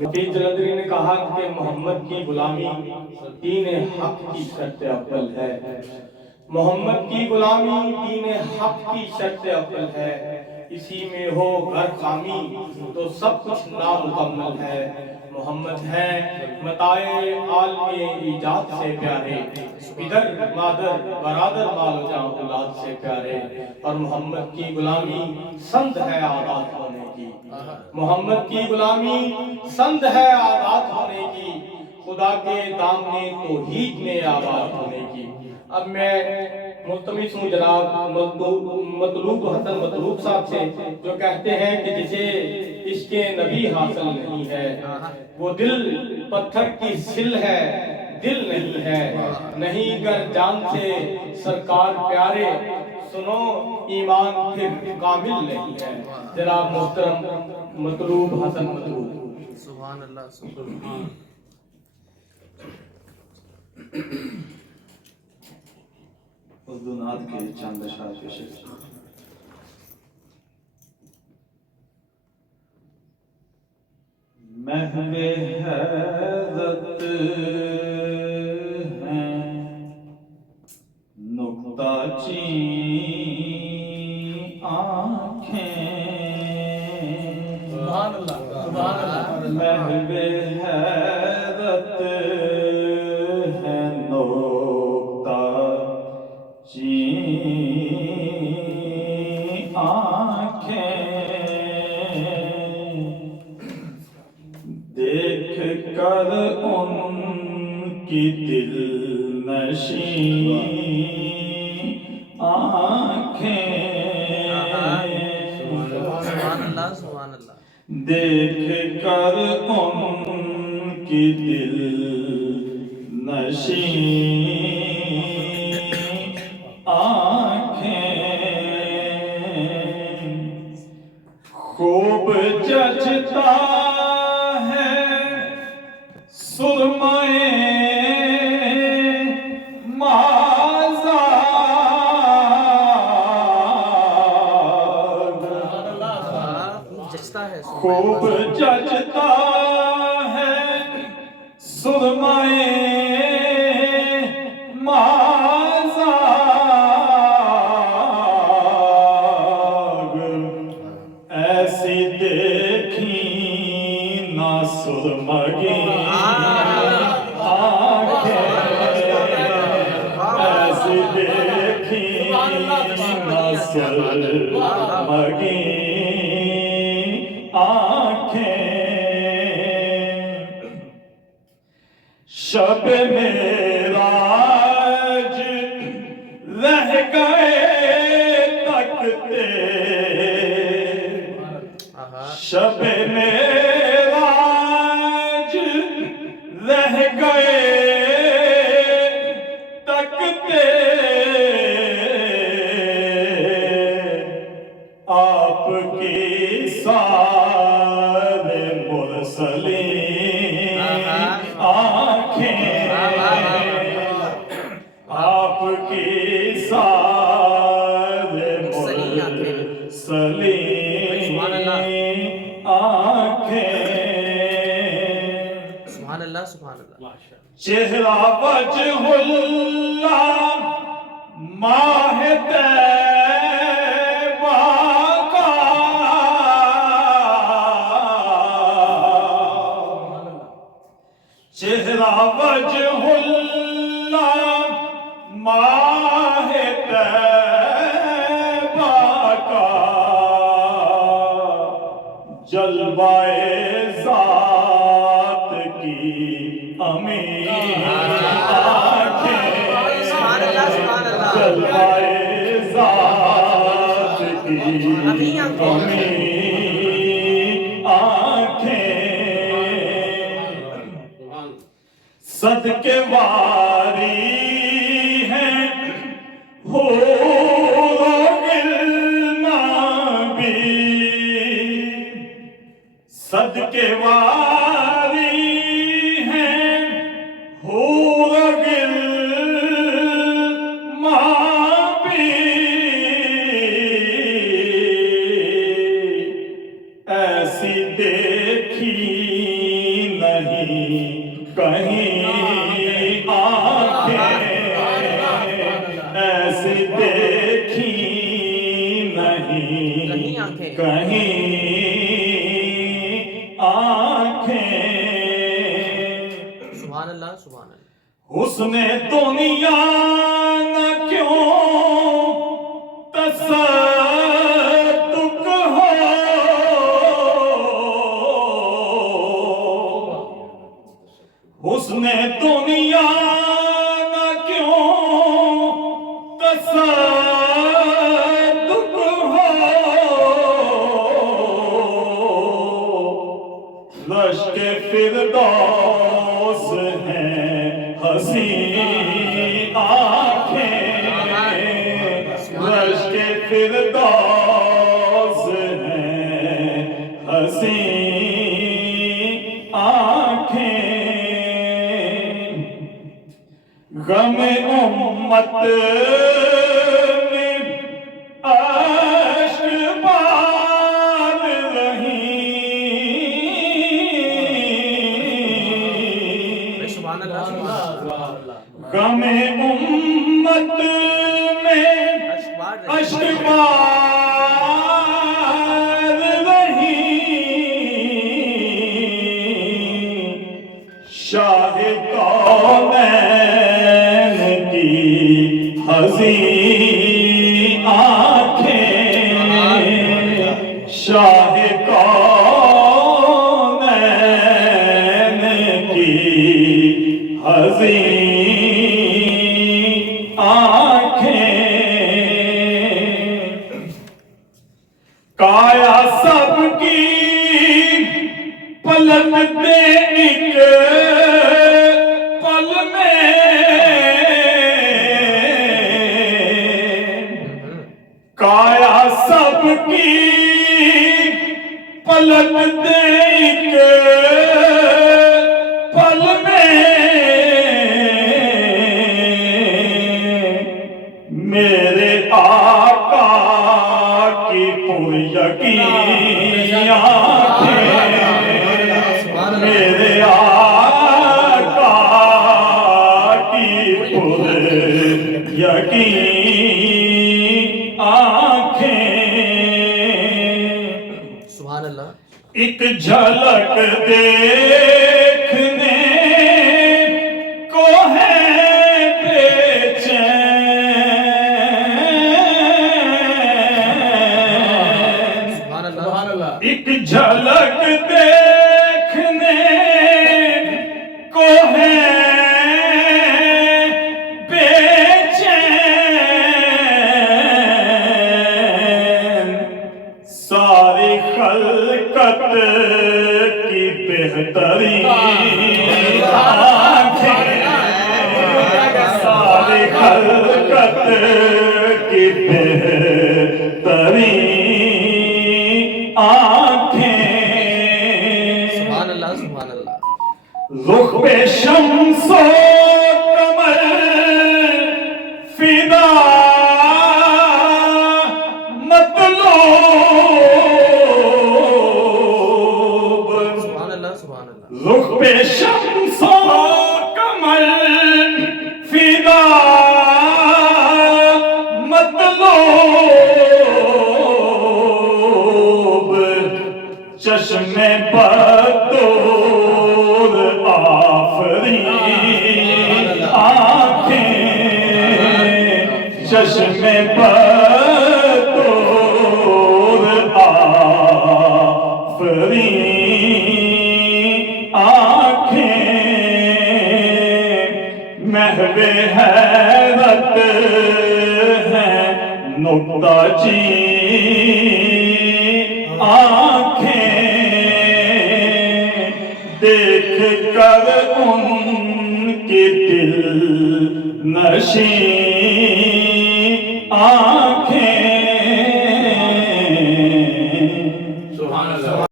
حفیظ جلندری نے کہا کہ محمد کی غلامی دین حق کی شرط اول ہے، محمد کی غلامی دین حق کی شرط اول ہے، اسی میں ہو غیر خامی تو سب کچھ نامکمل ہے، محمد ہے متاع عالم ایجاد سے پیارے، پدر مادر برادر مال و جاں اولاد سے پیارے، اور محمد کی غلامی سند ہے آزاد ہونے کی، محمد کی غلامی سند ہے آزاد ہونے کی، خدا کے دامن توحید میں آباد ہونے کی۔ اب میں ملتمس ہوں جناب مطلوب حسن مطلوب صاحب سے، جو کہتے ہیں کہ جسے عشق نبی حاصل نہیں ہے وہ دل پتھر کی سل ہے، دل نہیں ہے، نہیں گر جان سے سرکار پیارے، سنو ایمان پھر کامل نہیں ہے۔ جناب محترم مطلوب حسن مطلوب۔ سبحان اللہ سبحان اللہ۔ حضونات کے چند اشعار پیش کریں۔ محو حیرت ہیں نکتہ چین آنکھیں، سبحان اللہ سبحان اللہ۔ محو حیرت ہیں نکتہ چین آنکھیں، دیکھ کر ان کی دل نشین آنکھیں، سبحان اللہ سبحان اللہ۔ دیکھ کر ان کی دل نشین آنکھیں، خوب جچتا ہے سرمائے مازاد، جچتا ہے خوب جچتا ہے سرمائے مازاد، ایسی دیکھی نہ سرمگی آنکھیں، ایسی دیکھی نہ سرمگی آنکھیں، شب معراج رہ گئے تکتے، شب معراج رہ گئے تکتے، آپ کی سارے مرسلین آنکھیں، آپ کی سارے مرسلین آنکھیں، سبحان اللہ سبحان اللہ۔ چہرہ وجہ اللہ ماہ طیبہ کا، چہرہ وجہ اللہ ماہ طیبہ کا، جلوائے ذات کی امین آنکھیں، جلوائے ذات کی امین آنکھیں، صدقے واری ہیں حور و غلمان بھی، صدقے واری ہیں حور و غلمان بھی، ایسی دیکھی نہیں کہیں آنکھیں ایسی دیکھی نہیں کہیں آنکھیں سبحان اللہ سبحان اللہ حسن دنیا نہ کیوں تصدق ہو حسن دنیا نہ کیوں تصدق ہو رشک فردوس ہیں حسین آنکھیں رشک فردوس ہیں حسین آنکھیں غم امت میں اشک بار رہیں سبحان اللہ سبحان اللہ غم امت میں اشک بار رہیں شاہ کونین کی حسین آنکھیں شاہ کونین کی حسین آنکھیں کایا سب کی پلٹ دے ایک پل میں کایا سب کی پلٹ دے ایک پل میں میرے آقا کی پر یقین آنکھیں میرے آقا کی پر یقین آنکھیں سبحان اللہ ایک جھلک دیکھنے کو ہے بے چین سبحان اللہ ایک جھلک دیکھنے کو ہے بے چین ساری خلقت کی بہترین آنکھیں ساری خلقت کی بہترین آنکھیں سبحان اللہ سبحان اللہ رخ پہ شمس و قمر فدا مطلوب سبحان اللہ سبحان اللہ رخ پہ شمس و قمر فدا مطلوب چشم بدور آفرین آنکھیں چشم بدور آفرین آنکھیں محو حیرت ہیں نکتہ چین آنکھیں دیکھ کر ان کے دل نشین